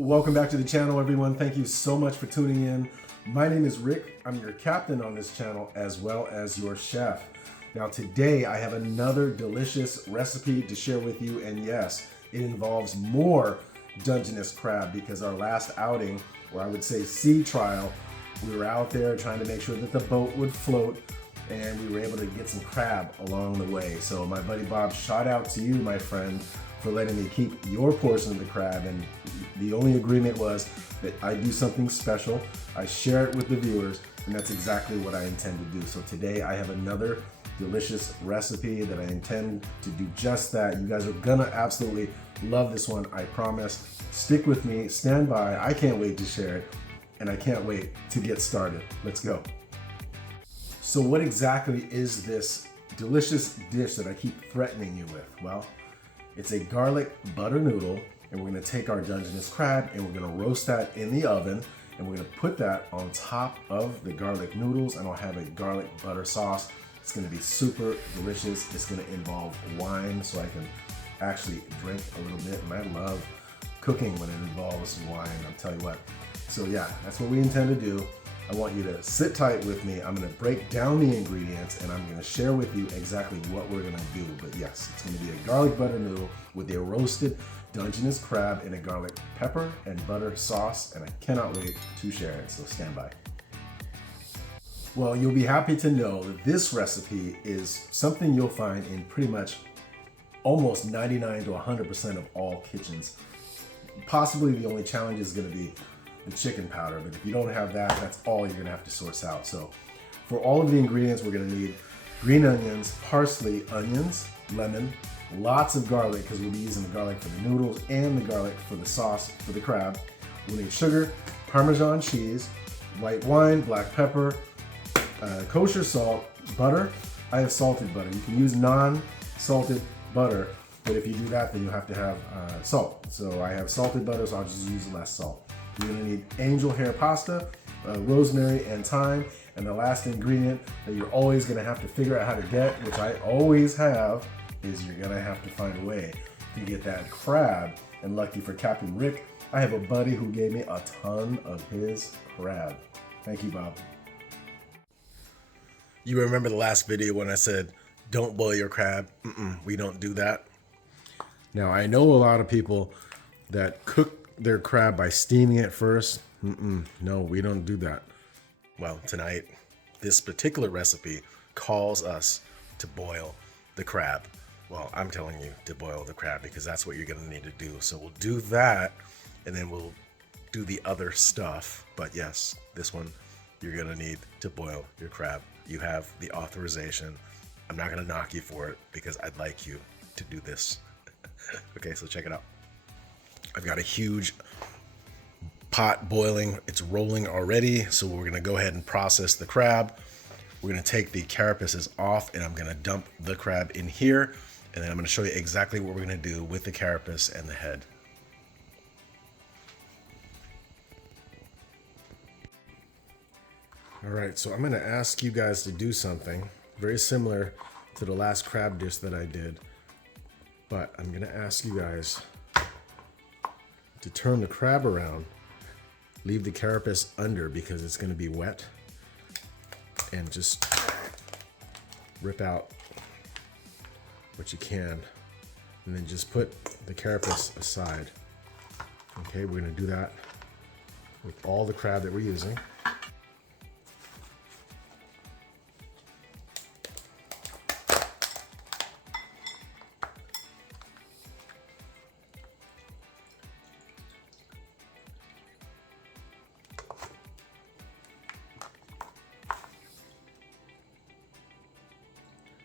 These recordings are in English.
Welcome back to the channel, everyone. Thank you so much for tuning in. My name is Rick. I'm your captain on this channel as well as your chef. Now today I have another delicious recipe to share with you, and yes, it involves more Dungeness crab because our last outing, or I would say sea trial, we were out there trying to make sure that the boat would float and we were able to get some crab along the way. So my buddy Bob, shout out to you, my friend, for letting me keep your portion of the crab, and the only agreement was that I do something special, I share it with the viewers, and that's exactly what I intend to do. So today I have another delicious recipe that I intend to do just that. You guys are gonna absolutely love this one, I promise. Stick with me, stand by, I can't wait to share it, and I can't wait to get started. Let's go. So what exactly is this delicious dish that I keep threatening you with? Well, it's a garlic butter noodle, and we're gonna take our Dungeness crab and we're gonna roast that in the oven, and we're gonna put that on top of the garlic noodles, and I'll have a garlic butter sauce. It's gonna be super delicious. It's gonna involve wine, so I can actually drink a little bit, and I love cooking when it involves wine, I'll tell you what. So yeah, that's what we intend to do. I want you to sit tight with me. I'm gonna break down the ingredients and I'm gonna share with you exactly what we're gonna do. But yes, it's gonna be a garlic butter noodle with a roasted Dungeness crab in a garlic pepper and butter sauce, and I cannot wait to share it, so stand by. Well, you'll be happy to know that this recipe is something you'll find in pretty much almost 99 to 100% of all kitchens. Possibly the only challenge is gonna be the chicken powder, but if you don't have that, that's all you're gonna have to source out. So for all of the ingredients, we're gonna need green onions, parsley, onions, lemon, lots of garlic because we'll be using the garlic for the noodles and the garlic for the sauce for the crab. We'll need sugar, Parmesan cheese, white wine, black pepper, kosher salt, butter. I have salted butter. You can use non-salted butter, but if you do that, then you'll have to have salt. So I have salted butter, so I'll just use less salt. You're gonna need angel hair pasta, rosemary and thyme, and the last ingredient that you're always gonna have to figure out how to get, which I always have, is you're gonna have to find a way to get that crab. And lucky for Captain Rick, I have a buddy who gave me a ton of his crab. Thank you, Bob. You remember the last video when I said, don't boil your crab? We don't do that. Now, I know a lot of people that cook their crab by steaming it first. No, we don't do that. Well, tonight, this particular recipe calls us to boil the crab. Well, I'm telling you to boil the crab because that's what you're gonna need to do. So we'll do that, and then we'll do the other stuff. But yes, this one, you're gonna need to boil your crab. You have the authorization. I'm not gonna knock you for it because I'd like you to do this. Okay, so check it out. I've got a huge pot boiling. It's rolling already. So we're gonna go ahead and process the crab. We're gonna take the carapaces off, and I'm gonna dump the crab in here. And then I'm gonna show you exactly what we're gonna do with the carapace and the head. All right, so I'm gonna ask you guys to do something very similar to the last crab dish that I did. But I'm gonna ask you guys to turn the crab around, leave the carapace under because it's gonna be wet, and just rip out what you can, and then just put the carapace aside. Okay, we're gonna do that with all the crab that we're using.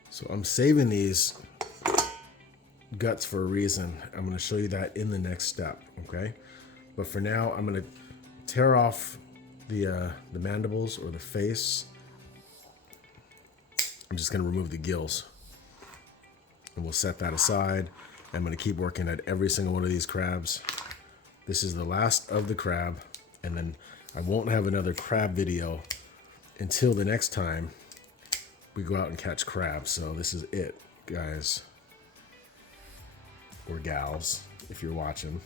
So I'm saving these guts for a reason. I'm gonna show you that in the next step, okay? But for now, I'm gonna tear off the mandibles or the face. I'm just gonna remove the gills. And we'll set that aside. I'm gonna keep working at every single one of these crabs. This is the last of the crab, and then I won't have another crab video until the next time we go out and catch crabs. So this is it, guys, or gals, if you're watching.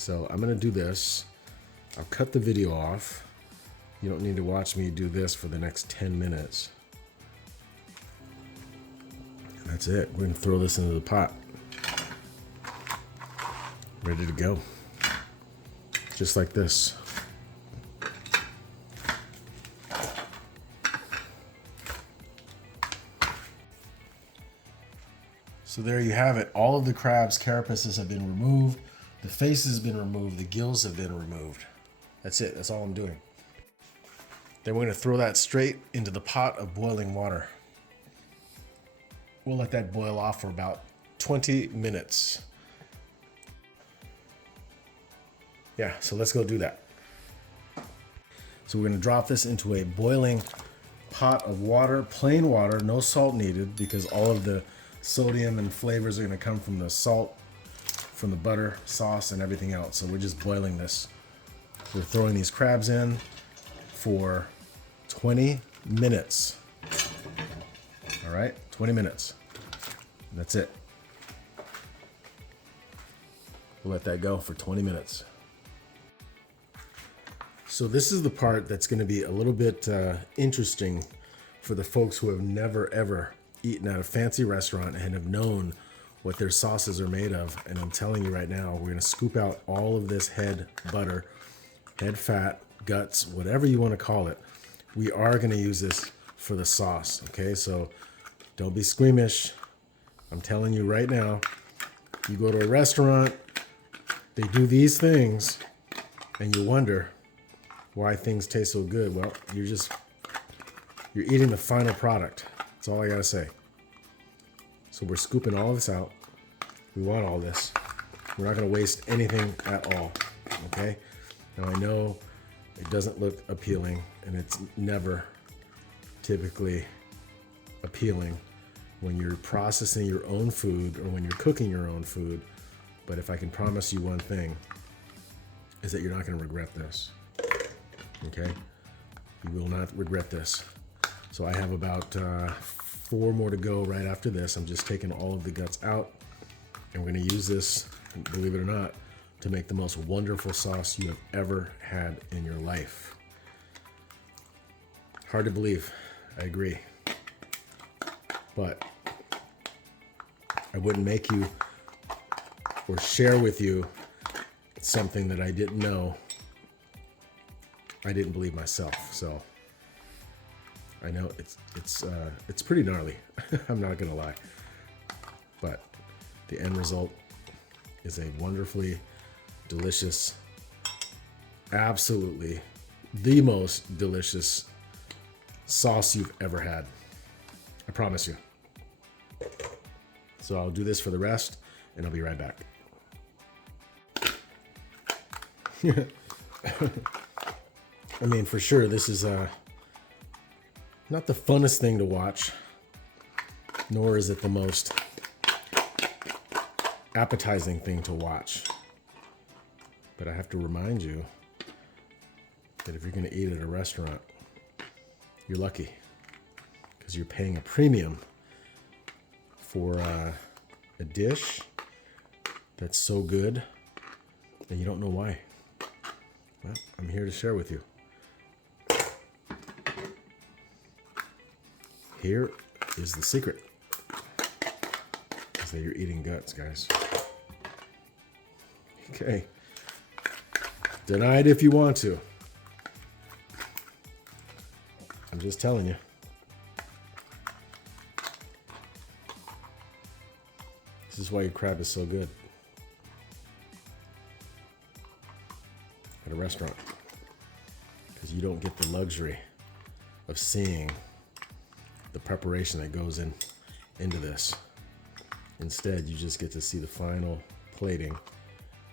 So I'm gonna do this. I'll cut the video off. You don't need to watch me do this for the next 10 minutes. And that's it. We're gonna throw this into the pot. Ready to go. Just like this. So there you have it. All of the crab's carapaces have been removed. The face has been removed. The gills have been removed. That's it. That's all I'm doing. Then we're going to throw that straight into the pot of boiling water. We'll let that boil off for about 20 minutes. Yeah, so let's go do that. So we're going to drop this into a boiling pot of water, plain water, no salt needed, because all of the sodium and flavors are going to come from the salt, from the butter, sauce, and everything else. So we're just boiling this. We're throwing these crabs in for 20 minutes. All right, 20 minutes. That's it. We'll let that go for 20 minutes. So this is the part that's going to be a little bit interesting for the folks who have never ever eaten at a fancy restaurant and have known what their sauces are made of. And I'm telling you right now, we're going to scoop out all of this head butter, head fat, guts, whatever you want to call it. We are going to use this for the sauce. Okay, so don't be squeamish. I'm telling you right now, you go to a restaurant, they do these things, and you wonder why things taste so good. Well, you're eating the final product. That's all I gotta say. So we're scooping all this out. We want all this. We're not gonna waste anything at all, okay? Now I know it doesn't look appealing, and it's never typically appealing when you're processing your own food or when you're cooking your own food. But if I can promise you one thing, is that you're not gonna regret this, okay? You will not regret this. So I have about 4 more to go right after this. I'm just taking all of the guts out, and we're gonna use this, believe it or not, to make the most wonderful sauce you have ever had in your life. Hard to believe, I agree. But I wouldn't make you or share with you something that I didn't know, I didn't believe myself. So I know it's pretty gnarly. I'm not gonna lie, but the end result is a wonderfully delicious, absolutely the most delicious sauce you've ever had. I promise you. So I'll do this for the rest, and I'll be right back. I mean, for sure, this is not the funnest thing to watch, nor is it the most appetizing thing to watch. But I have to remind you that if you're going to eat at a restaurant, you're lucky, because you're paying a premium for a dish that's so good that you don't know why. Well, I'm here to share with you. Here is the secret, is that you're eating guts, guys. Okay. Deny it if you want to. I'm just telling you. This is why your crab is so good at a restaurant, because you don't get the luxury of seeing the preparation that goes into this. Instead, you just get to see the final plating,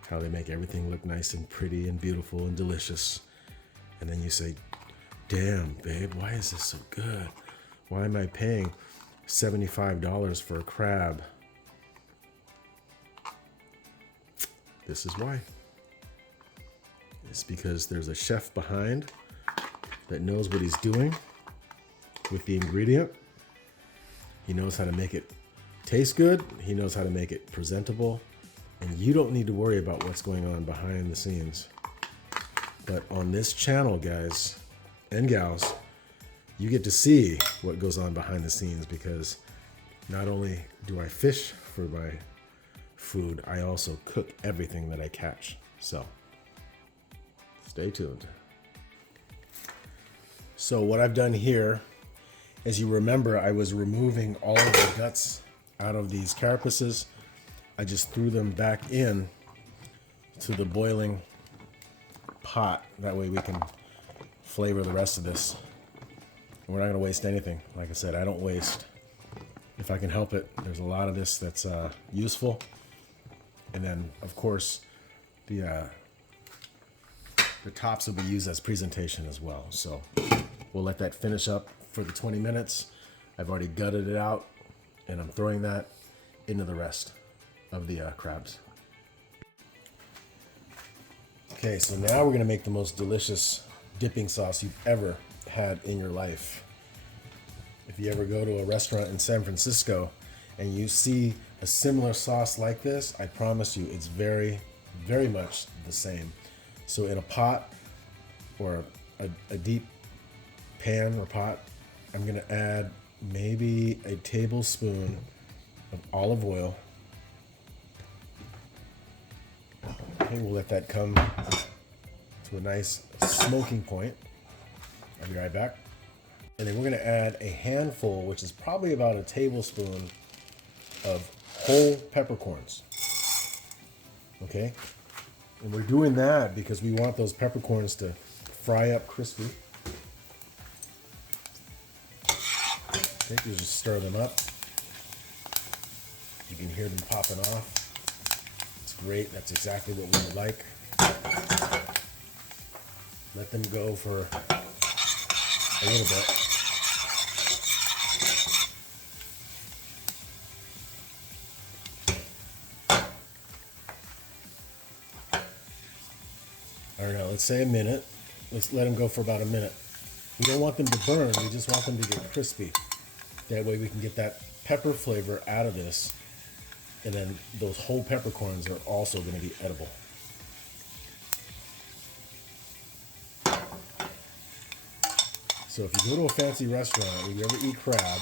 how they make everything look nice and pretty and beautiful and delicious. And then you say, damn, babe, why is this so good? Why am I paying $75 for a crab? This is why. It's because there's a chef behind that knows what he's doing with the ingredient. He knows how to make it taste good. He knows how to make it presentable. And you don't need to worry about what's going on behind the scenes. But on this channel, guys and gals, you get to see what goes on behind the scenes, because not only do I fish for my food, I also cook everything that I catch. So stay tuned. So what I've done here, as you remember, I was removing all of the guts out of these carapaces. I just threw them back in to the boiling pot. That way we can flavor the rest of this. We're not going to waste anything. Like I said, I don't waste if I can help it. There's a lot of this that's useful. And then, of course, the tops will be used as presentation as well. So we'll let that finish up for the 20 minutes. I've already gutted it out, and I'm throwing that into the rest of the crabs. Okay, so now we're gonna make the most delicious dipping sauce you've ever had in your life. If you ever go to a restaurant in San Francisco and you see a similar sauce like this, I promise you it's very, very much the same. So in a pot or a deep pan or pot, I'm gonna add maybe a tablespoon of olive oil. Okay, we'll let that come to a nice smoking point. I'll be right back. And then we're gonna add a handful, which is probably about a tablespoon of whole peppercorns. Okay? And we're doing that because we want those peppercorns to fry up crispy. Okay, you just stir them up. You can hear them popping off. It's great, that's exactly what we would like. Let them go for a little bit. I don't know, let's say a minute. Let's let them go for about a minute. We don't want them to burn, we just want them to get crispy. That way we can get that pepper flavor out of this, and then those whole peppercorns are also going to be edible. So if you go to a fancy restaurant or you ever eat crab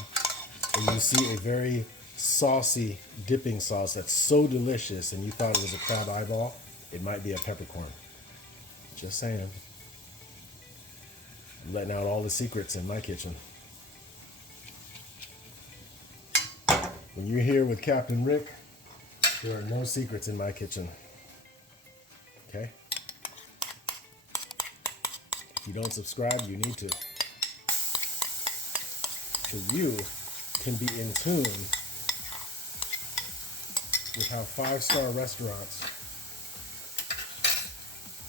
and you see a very saucy dipping sauce that's so delicious and you thought it was a crab eyeball, it might be a peppercorn. Just saying. I'm letting out all the secrets in my kitchen. When you're here with Captain Rick, there are no secrets in my kitchen. Okay? If you don't subscribe, you need to. So you can be in tune with how 5-star restaurants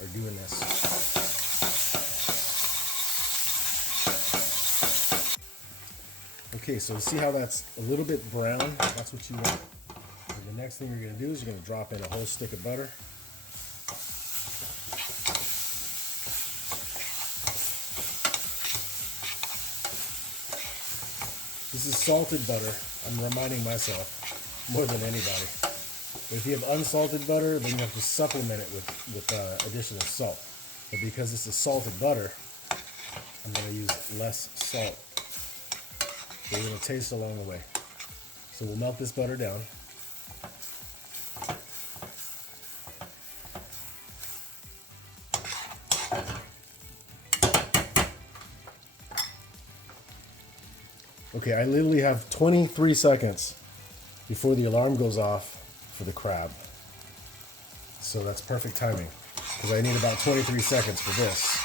are doing this. Okay, so see how that's a little bit brown? That's what you want. So the next thing you're going to do is you're going to drop in a whole stick of butter. This is salted butter. I'm reminding myself more than anybody. But if you have unsalted butter, then you have to supplement it with additional salt. But because this is salted butter, I'm going to use less salt. So you're going to taste along the way. So we'll melt this butter down. Okay, I literally have 23 seconds before the alarm goes off for the crab. So that's perfect timing, because I need about 23 seconds for this.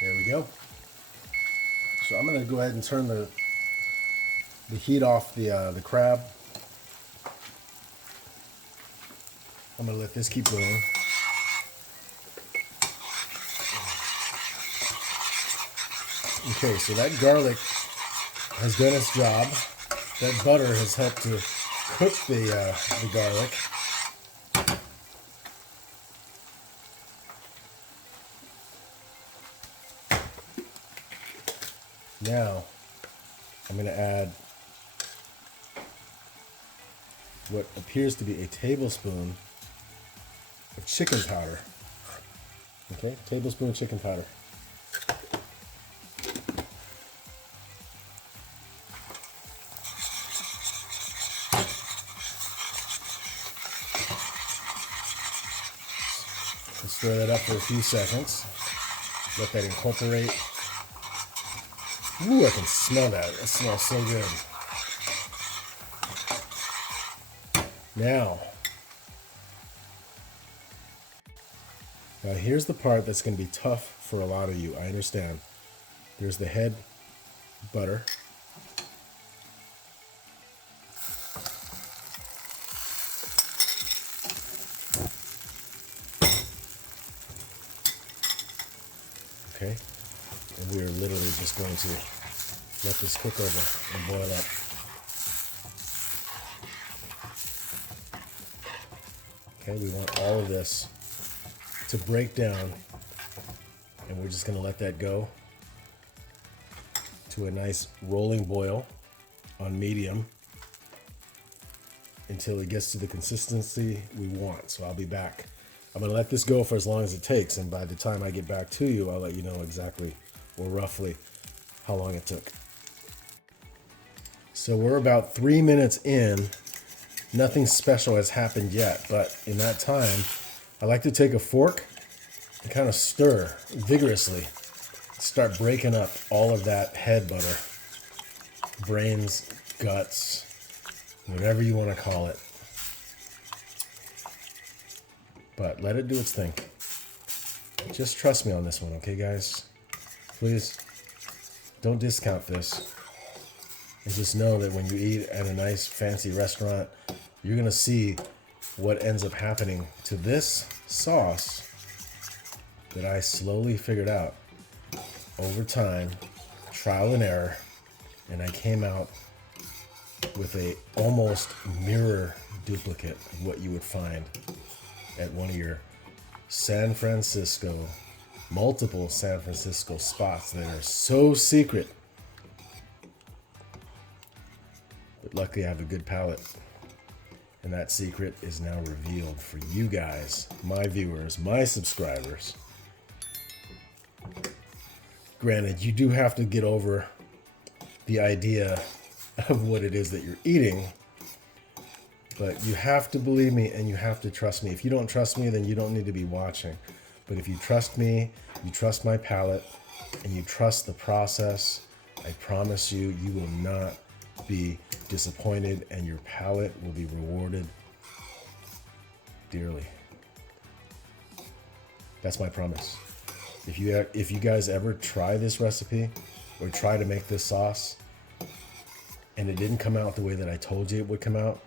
There we go. So I'm going to go ahead and turn the heat off the crab. I'm going to let this keep going. Okay, so that garlic has done its job. That butter has helped to cook the garlic. Now, I'm going to add what appears to be a tablespoon of chicken powder. Okay, tablespoon of chicken powder. Let's stir that up for a few seconds. Let that incorporate. Ooh, I can smell that. It smells so good. Now here's the part that's going to be tough for a lot of you. I understand. There's the head butter. Okay, and we are literally just going to let this cook over and boil up. Okay, we want all of this to break down, and we're just going to let that go to a nice rolling boil on medium until it gets to the consistency we want. So I'll be back. I'm going to let this go for as long as it takes, and by the time I get back to you, I'll let you know exactly or roughly how long it took. So we're about 3 minutes in. Nothing special has happened yet, but in that time, I like to take a fork and kind of stir vigorously. Start breaking up all of that head butter, brains, guts, whatever you want to call it. But let it do its thing. Just trust me on this one, okay, guys? Please, don't discount this. And just know that when you eat at a nice, fancy restaurant, you're going to see what ends up happening to this sauce that I slowly figured out over time, trial and error, and I came out with a almost mirror duplicate of what you would find at one of your multiple San Francisco spots that are so secret. But luckily I have a good palate. And that secret is now revealed for you guys, my viewers, my subscribers. Granted, you do have to get over the idea of what it is that you're eating, but you have to believe me and you have to trust me. If you don't trust me, then you don't need to be watching. But if you trust me, you trust my palate, and you trust the process, I promise you, you will not be disappointed and your palate will be rewarded dearly. That's my promise. If you guys ever try this recipe or try to make this sauce and it didn't come out the way that I told you it would come out,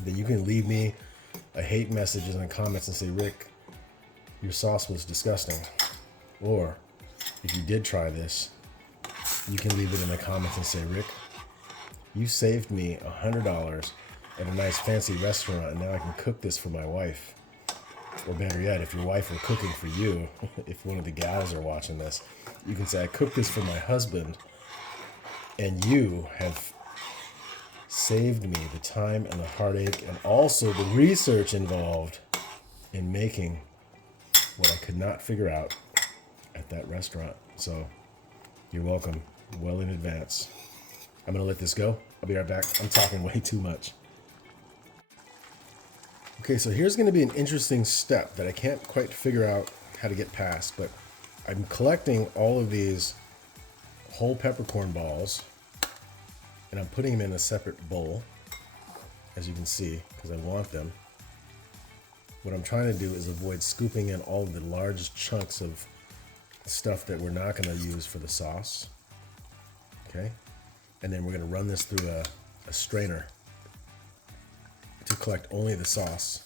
then you can leave me a hate message in the comments and say, Rick, your sauce was disgusting. Or if you did try this, you can leave it in the comments and say, Rick, you saved me $100 at a nice fancy restaurant, and now I can cook this for my wife. Or better yet, if your wife were cooking for you, if one of the guys are watching this, you can say, I cooked this for my husband, and you have saved me the time and the heartache and also the research involved in making what I could not figure out at that restaurant. So you're welcome well in advance. I'm going to let this go. I'll be right back. I'm talking way too much. Okay, so here's going to be an interesting step that I can't quite figure out how to get past, but I'm collecting all of these whole peppercorn balls and I'm putting them in a separate bowl, as you can see, because I want them. What I'm trying to do is avoid scooping in all of the large chunks of stuff that we're not going to use for the sauce. Okay? And then we're going to run this through a strainer to collect only the sauce,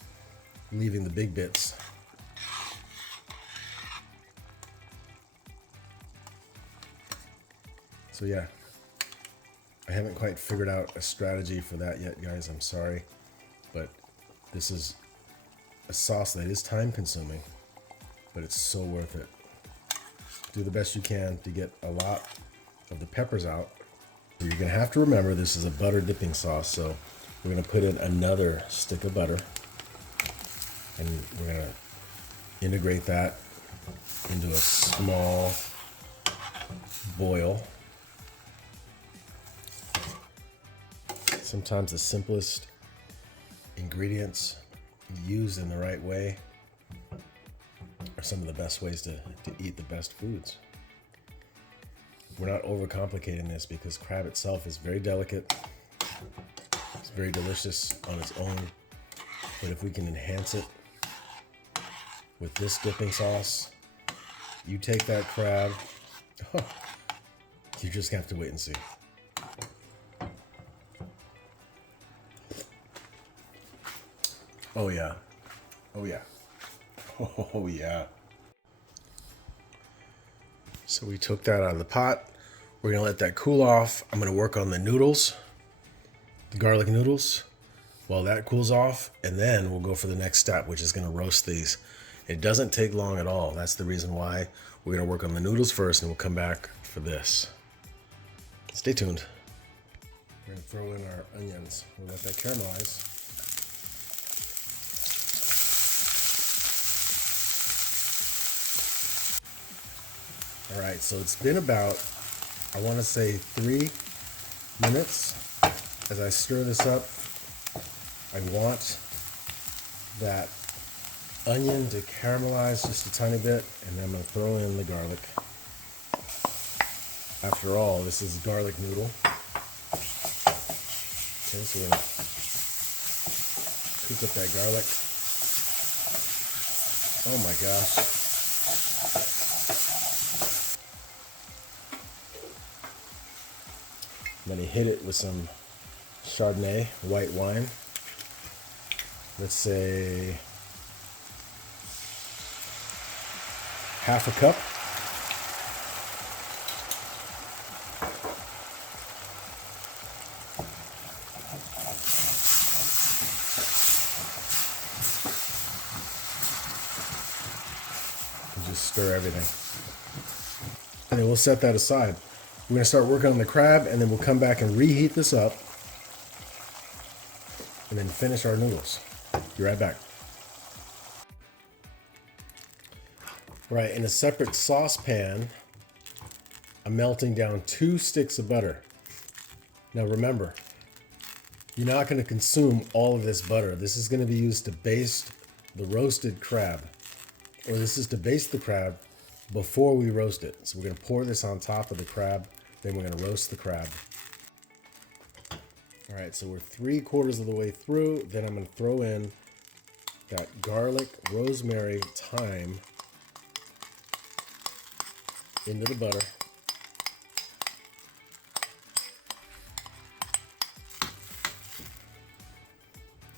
leaving the big bits. So yeah, I haven't quite figured out a strategy for that yet, guys. I'm sorry, but this is a sauce that is time consuming, but it's so worth it. Do the best you can to get a lot of the peppers out. You're gonna have to remember this is a butter dipping sauce, so we're gonna put in another stick of butter, and we're gonna integrate that into a small boil. Sometimes the simplest ingredients used in the right way are some of the best ways to eat the best foods. We're not overcomplicating this because crab itself is very delicate. It's very delicious on its own. But if we can enhance it with this dipping sauce, you take that crab, you just have to wait and see. Oh yeah. Oh yeah. Oh yeah. So we took that out of the pot. We're gonna let that cool off. I'm gonna work on the noodles, the garlic noodles, while that cools off, and then we'll go for the next step, which is gonna roast these. It doesn't take long at all. That's the reason why we're gonna work on the noodles first, and we'll come back for this. Stay tuned. We're gonna throw in our onions. We'll let that caramelize. All right, so it's been about, I want to say 3 minutes. As I stir this up, I want that onion to caramelize just a tiny bit, and then I'm going to throw in the garlic. After all, this is garlic noodle. Okay, so we're going to cook up that garlic. Oh my gosh. Then you hit it with some Chardonnay, white wine. Let's say half a cup. And just stir everything. And then we'll set that aside. We're gonna start working on the crab, and then we'll come back and reheat this up and then finish our noodles. Be right back. Right, in a separate saucepan, I'm melting down 2 sticks of butter. Now remember, you're not gonna consume all of this butter. This is gonna be used to baste the roasted crab, or this is to baste the crab before we roast it. So we're gonna pour this on top of the crab, then we're gonna roast the crab. All right, so we're 3/4 of the way through. Then I'm gonna throw in that garlic, rosemary, thyme into the butter.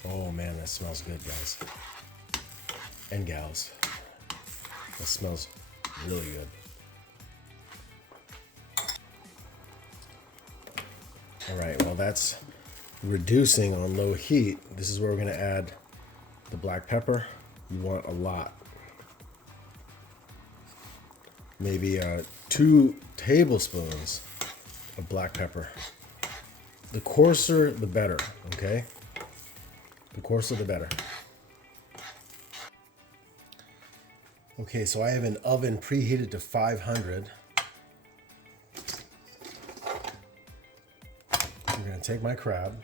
Oh man, that smells good, guys and gals. That smells really good. All right, well that's reducing on low heat. This is where we're gonna add the black pepper. You want a lot. Maybe 2 tablespoons of black pepper. The coarser, the better, okay? The coarser, the better. Okay, so I have an oven preheated to 500. I'm gonna take my crab.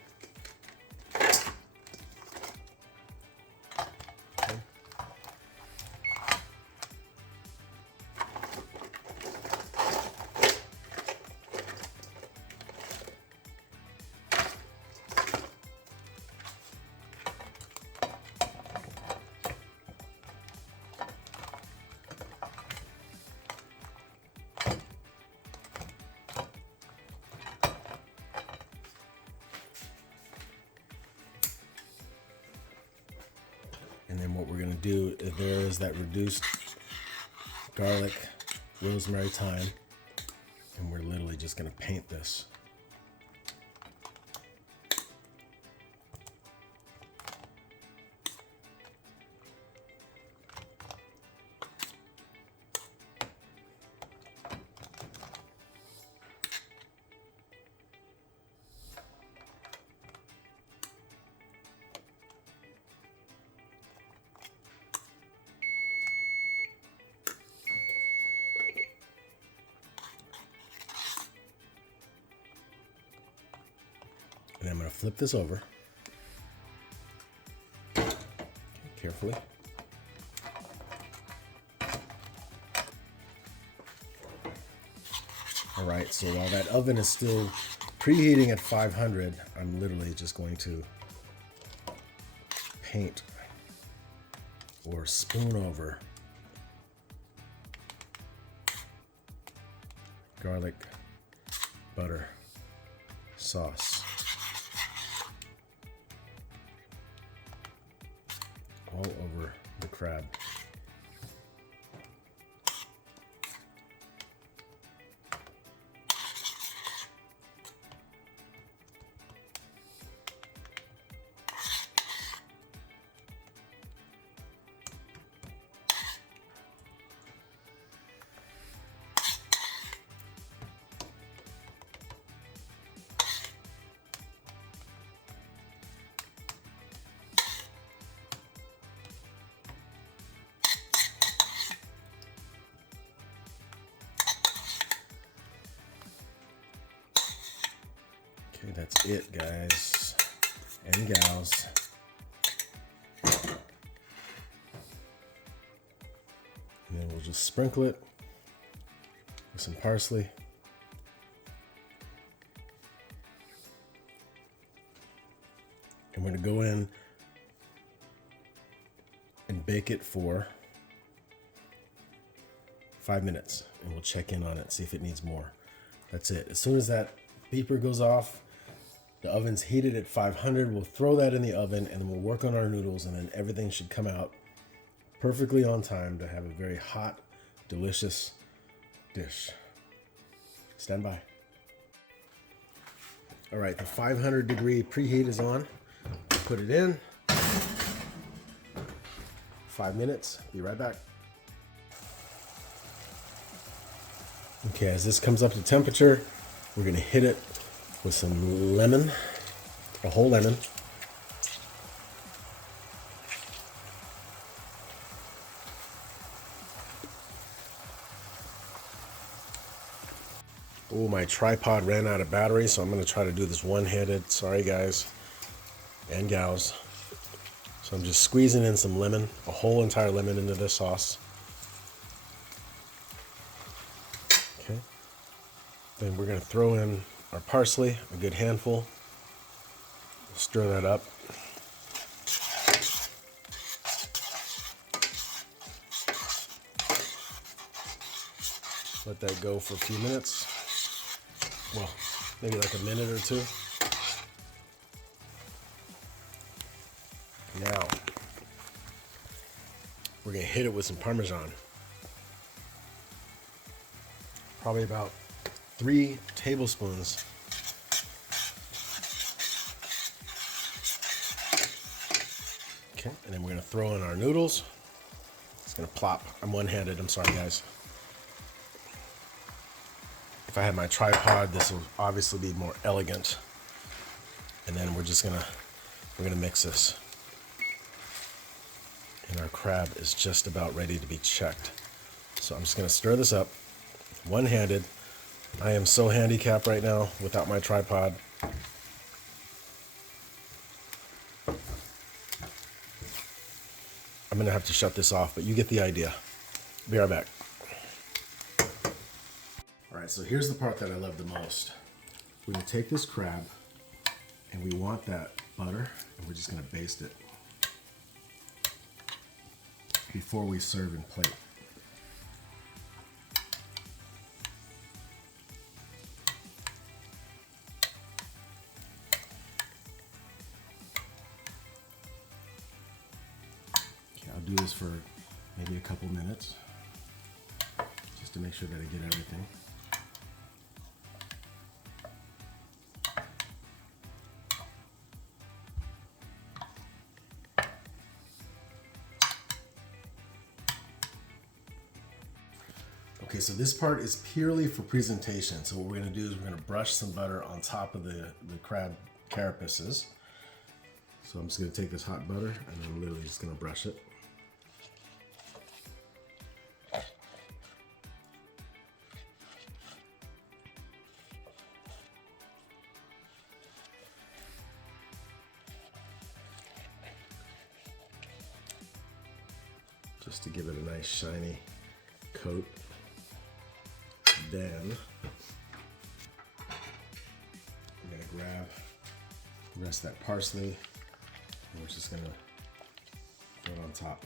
And then what we're gonna do, there is that reduced garlic, rosemary, thyme, and we're literally just gonna paint this. flip this over. Okay, carefully. All right, so while that oven is still preheating at 500, I'm literally just going to paint or spoon over garlic butter sauce all over the crab. Okay, that's it, guys and gals. And then we'll just sprinkle it with some parsley. And we're going to go in and bake it for 5 minutes, and we'll check in on it, see if it needs more. That's it. As soon as that beeper goes off, the oven's heated at 500. We'll throw that in the oven, and then we'll work on our noodles, and then everything should come out perfectly on time to have a very hot, delicious dish. Stand by. All right, the 500-degree preheat is on. Put it in. 5 minutes. Be right back. Okay, as this comes up to temperature, we're going to hit it with some lemon, a whole lemon. Oh, my tripod ran out of battery, so I'm going to try to do this one-handed. Sorry, guys and gals. So I'm just squeezing in some lemon, a whole entire lemon into this sauce. Okay. Then we're going to throw in our parsley, a good handful. Stir that up. Let that go for a few minutes. Well, maybe like a minute or two. Now, we're going to hit it with some Parmesan. Probably about 3 tablespoons. Okay, and then we're going to throw in our noodles. It's going to plop. I'm one-handed. I'm sorry, guys. If I had my tripod, this will obviously be more elegant. And then we're gonna mix this. And our crab is just about ready to be checked. So I'm just gonna stir this up, one-handed. I am so handicapped right now without my tripod. I'm gonna have to shut this off, but you get the idea. Be right back. All right, so here's the part that I love the most. We're gonna take this crab and we want that butter, and we're just gonna baste it before we serve and plate. Okay, I'll do this for maybe a couple minutes just to make sure that I get everything. Okay, so this part is purely for presentation. So what we're gonna do is we're gonna brush some butter on top of the crab carapaces. So I'm just gonna take this hot butter and I'm literally just gonna brush it. just to give it a nice shiny coat. Then I'm gonna grab the rest of that parsley and we're just gonna throw it on top.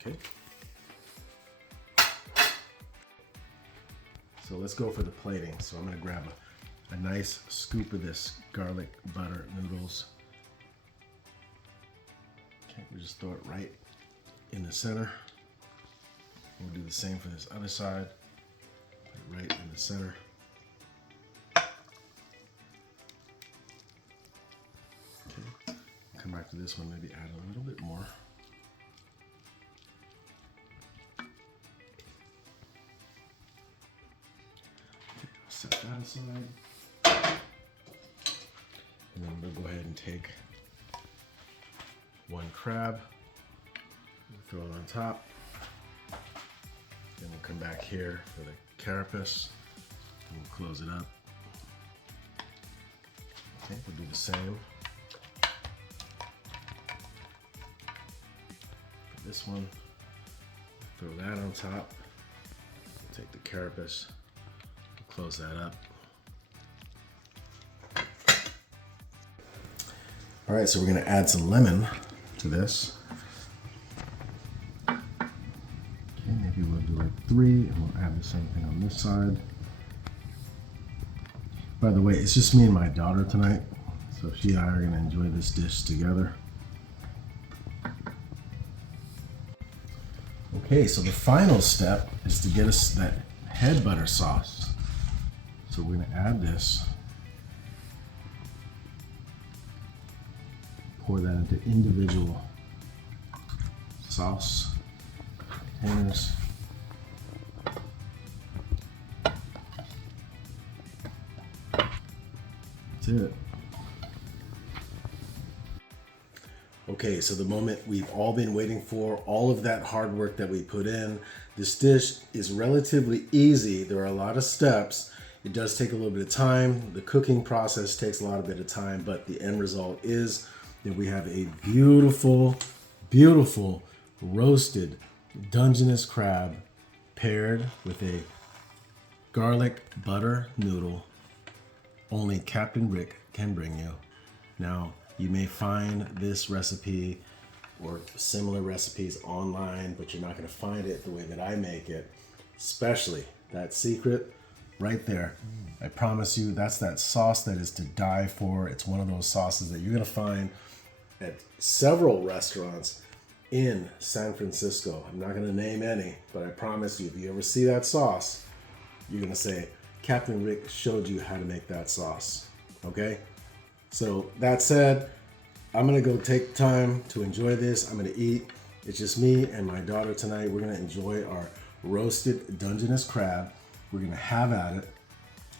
Okay. So let's go for the plating. So I'm gonna grab a nice scoop of this garlic butter noodles. Okay, we just throw it right in the center. We'll do the same for this other side. Put it right in the center. Okay, come back to this one, maybe add a little bit more. Set that aside. And then we'll go ahead and take one crab, throw it on top. Then we'll come back here for the carapace and we'll close it up. Okay, we'll do the same for this one. Throw that on top. We'll take the carapace. Close that up. All right, so we're gonna add some lemon to this. Okay, maybe we'll do like 3 and we'll add the same thing on this side. By the way, it's just me and my daughter tonight, so she and I are gonna enjoy this dish together. Okay, so the final step is to get us that head butter sauce. So we're going to add this, pour that into individual sauce containers. That's it. Okay, so the moment we've all been waiting for, all of that hard work that we put in. This dish is relatively easy. There are a lot of steps. It does take a little bit of time. The cooking process takes a lot of bit of time, but the end result is that we have a beautiful, beautiful roasted Dungeness crab paired with a garlic butter noodle only Captain Rick can bring you. Now, you may find this recipe or similar recipes online, but you're not gonna find it the way that I make it, especially that secret right there. I promise you, that's that sauce that is to die for. It's one of those sauces that you're gonna find at several restaurants in San Francisco. I'm not gonna name any, but I promise you, if you ever see that sauce, you're gonna say, Captain Rick showed you how to make that sauce, okay? So that said, I'm gonna go take time to enjoy this. I'm gonna eat. It's just me and my daughter tonight. We're gonna enjoy our roasted Dungeness crab. We're gonna have at it.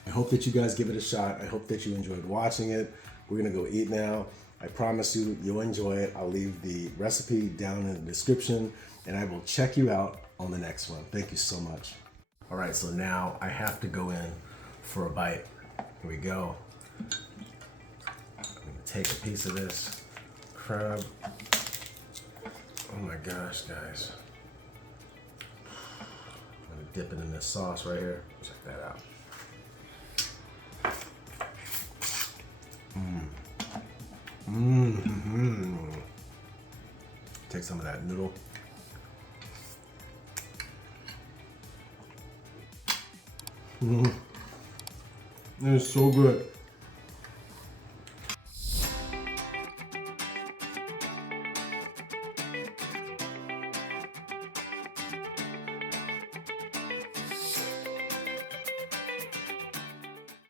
I hope that you guys give it a shot. I hope that you enjoyed watching it. We're gonna go eat now. I promise you, you'll enjoy it. I'll leave the recipe down in the description and I will check you out on the next one. Thank you so much. All right, so now I have to go in for a bite. Here we go. I'm gonna take a piece of this crab. Oh my gosh, guys. I'm gonna dip it in this sauce right here. Check that out. Take some of that noodle. It is so good.